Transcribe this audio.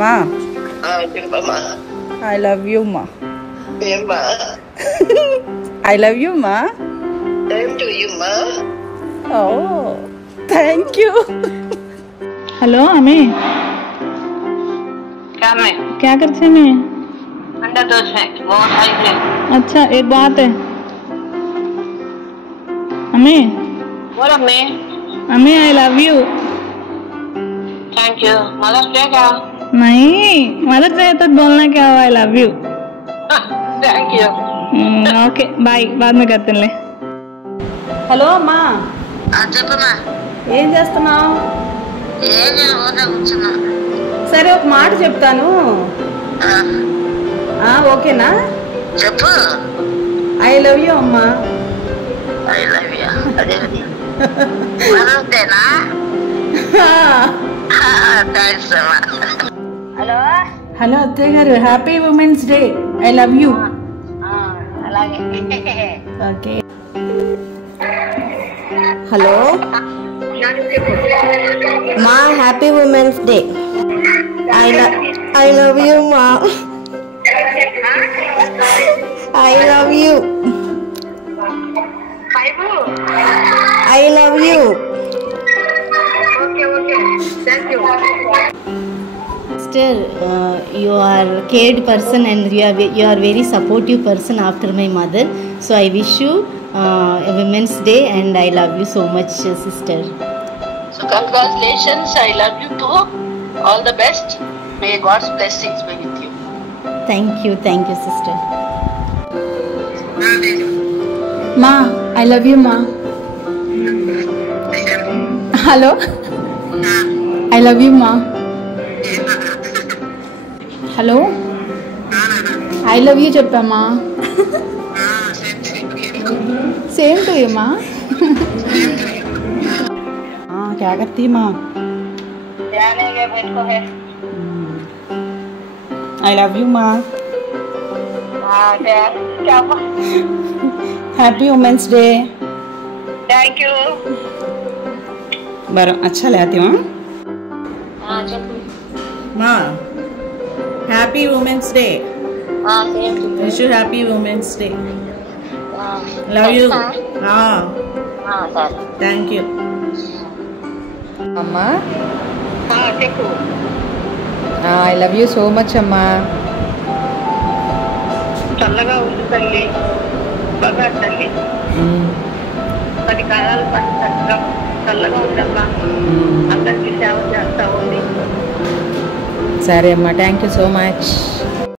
మా చెప్పమ్మా. I love you మా. ఏమ్మా? ఐ లవ్ యూ మా. సేమ్ టు యూ మా. ఓ थैंक यू. हेलो अम्मी, क्या मैं क्या करते हैं मैं? अंडा दोष है बहुत हाई है. अच्छा एक बात है अम्मी, बोलो मैं. अम्मी I love you. Thank you. Mother's day क्या? नहीं, मदर से तो बोलना क्या हुआ I love you. Thank you. Okay bye, बाद में करते हैं. హలో అమ్మా, చెప్పమ్మా. ఏం చేస్తున్నావు? ఏం ఊరే కూర్చున్నా. సరే ఒక మాట చెప్తాను, ఓకేనా? చెప్పు. ఐ లవ్ యూ అమ్మా. I love you. అదేంటి మదర్స్ డేనా? థ్యాంక్స్ అమ్మా. హలో హలో అత్తయ్య గారు, happy women's day. I love you. అలాగే. ఓకే. హలో మా, happy women's day. I love you మా. I love you. I love you. Sister, you are cared person and you are very supportive person after my mother. So I wish you a Women's Day and I love you so much, sister. So congratulations. I love you too. All the best. May God's blessings be with you. Thank you, sister. మా I love you మా. Hello I love you మా. Hello I love you చెప్పామా. Same to you మా. क्या करती माँ? I love you माँ. Happy women's day. Thank you. बरो अच्छा ले आती हूँ माँ. Happy women's day. Wish you happy women's day. Love you. हाँ थैंक यू అమ్మా. చెప్పు. I love you so much అమ్మా. చల్లగా ఉంది తల్లి, బాగా తల్లి. 10 కాలాలు పట్టు చల్లగా ఉండమ్మా. అందరికీ సేవ చేస్తా ఉంది. సరే అమ్మా, థ్యాంక్ యూ సో మచ్.